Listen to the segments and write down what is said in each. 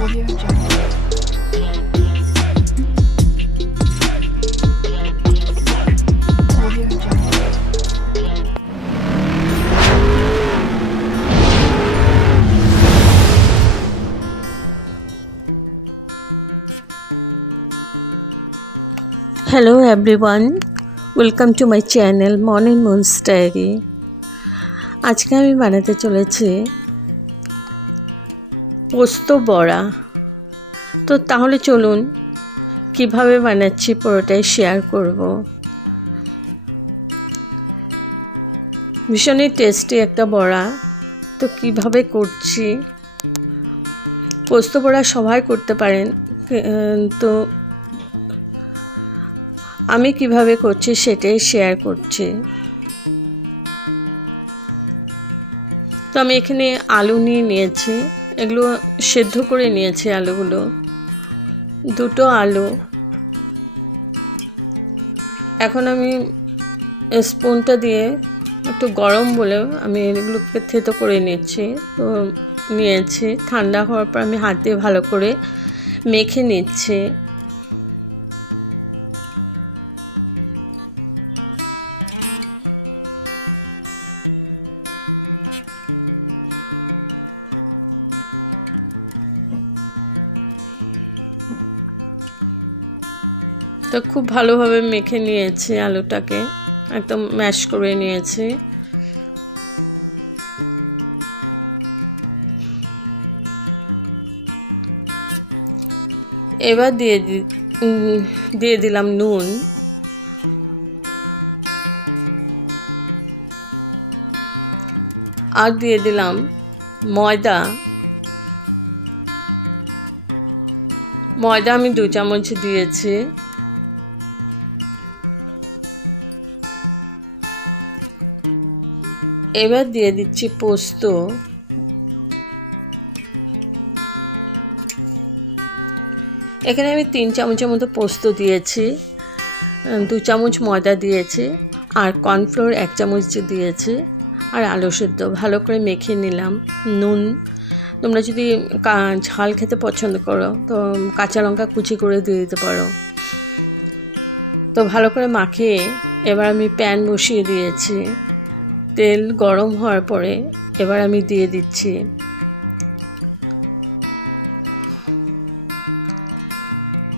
Audio Jungle. Audio Jungle. Hello everyone, welcome to my channel Morning Moon's Diary. আজকে আমি বানাতে চলেছি পোস্ত বড়া। তো তাহলে চলুন কিভাবে বানাচ্ছি পুরোটাই শেয়ার করব। ভীষণই টেস্টি একটা বড়া। তো কিভাবে করছি, পোস্ত বড়া সবাই করতে পারেন, তো আমি কিভাবে করছি সেটাই শেয়ার করছি। তো আমি এখানে আলু নিয়েছি, এগুলো সেদ্ধ করে নিয়েছি। আলুগুলো দুটো আলু। এখন আমি স্পুনটা দিয়ে একটু গরম বলে আমি এগুলোকে থেতো করে নিচ্ছি। তো নিয়েছি, ঠান্ডা হওয়ার পর আমি হাত দিয়ে ভালো করে মেখে নিচ্ছি। তো খুব ভালোভাবে মেখে নিয়েছি, আলুটাকে একদম ম্যাশ করে নিয়েছি। এবার দিয়ে দিলাম নুন, আর দিয়ে দিলাম ময়দা। আমি 2 চামচ দিয়েছি। এবার দিয়ে দিচ্ছি পোস্ত। এখানে আমি 3 চামচের মতো পোস্ত দিয়েছি, 2 চামচ ময়দা দিয়েছি, আর কর্নফ্লোর 1 চামচ দিয়েছি, আর আলু সেদ্ধ ভালো করে মেখে নিলাম। নুন, তোমরা যদি ঝাল খেতে পছন্দ করো তো কাঁচা লঙ্কা কুচি করে দিয়ে দিতে পারো। তো ভালো করে মাখিয়ে এবার আমি প্যান বসিয়ে দিয়েছি। তেল গরম হওয়ার পরে এবার আমি দিয়ে দিচ্ছি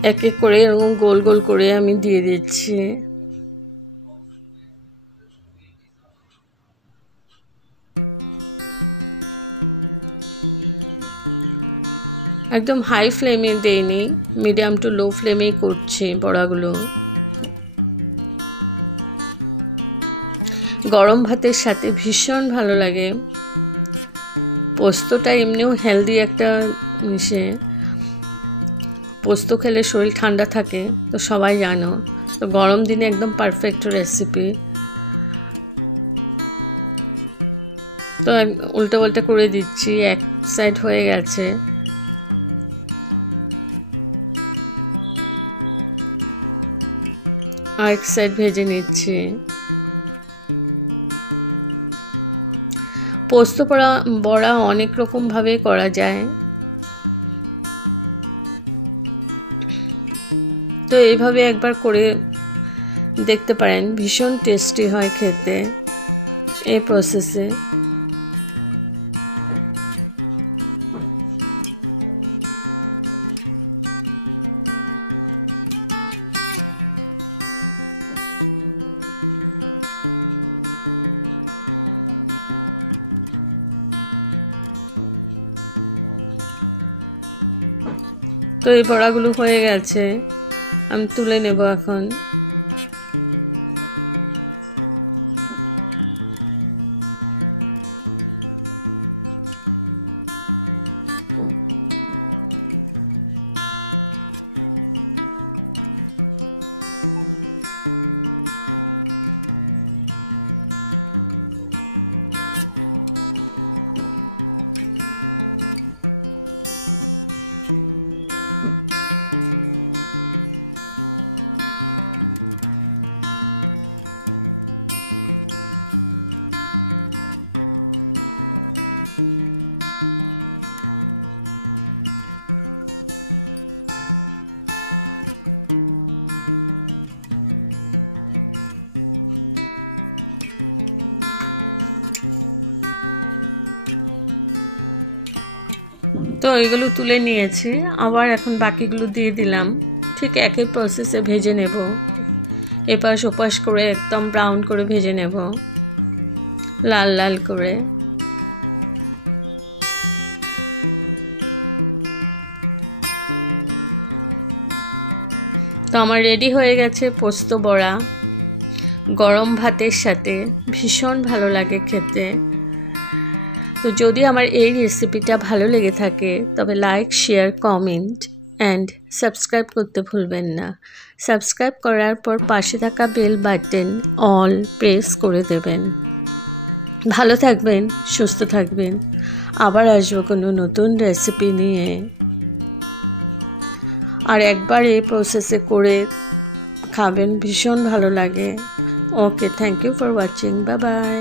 এক এক করে, এরকম গোল গোল করে আমি দিয়ে দিচ্ছি। একদম হাই ফ্লেমে দেইনি, মিডিয়াম টু লো ফ্লেমেই করছি বড়াগুলো। গরম ভাতের সাথে ভীষণ ভালো লাগে। পোস্তটা এমনিও হেলদি একটা মিশে, পোস্ত খেলে শরীর ঠান্ডা থাকে, তো সবাই জানো। তো গরম দিনে একদম পারফেক্ট রেসিপি। তো উল্টো পাল্টা করে দিচ্ছি, এক সাইড হয়ে গেছে। আরেক সাইড ভেজে নিচ্ছি। পোস্ত বড়া অনেক রকম ভাবে করা যায়। তো এইভাবে একবার করে দেখতে পারেন, ভীষণ টেস্টি হয় খেতে এই প্রসেসে। তো এই বড়াগুলো হয়ে গেছে, আমি তুলে নেব এখন। তো এগুলো তুলে নিয়েছি, আবার এখন বাকিগুলো দিয়ে দিলাম। ঠিক একই প্রসেসে ভেজে নেব, এপাশ ওপাশ করে একদম ব্রাউন করে ভেজে নেব, লাল লাল করে। তো আমার রেডি হয়ে গেছে পোস্ত বড়া। গরম ভাতের সাথে ভীষণ ভালো লাগে খেতে। তো যদি আমার এই রেসিপিটা ভালো লেগে থাকে তবে like, share, comment and subscribe করতে ভুলবেন না। সাবস্ক্রাইব করার পর পাশে থাকা বেল বাটন অল প্রেস করে দেবেন। ভালো থাকবেন, সুস্থ থাকবেন। আবার আসবো কোনো নতুন রেসিপি নিয়ে। আর একবার এই প্রসেসে করে খাবেন, ভীষণ ভালো লাগে। Okay, thank you for watching, bye by.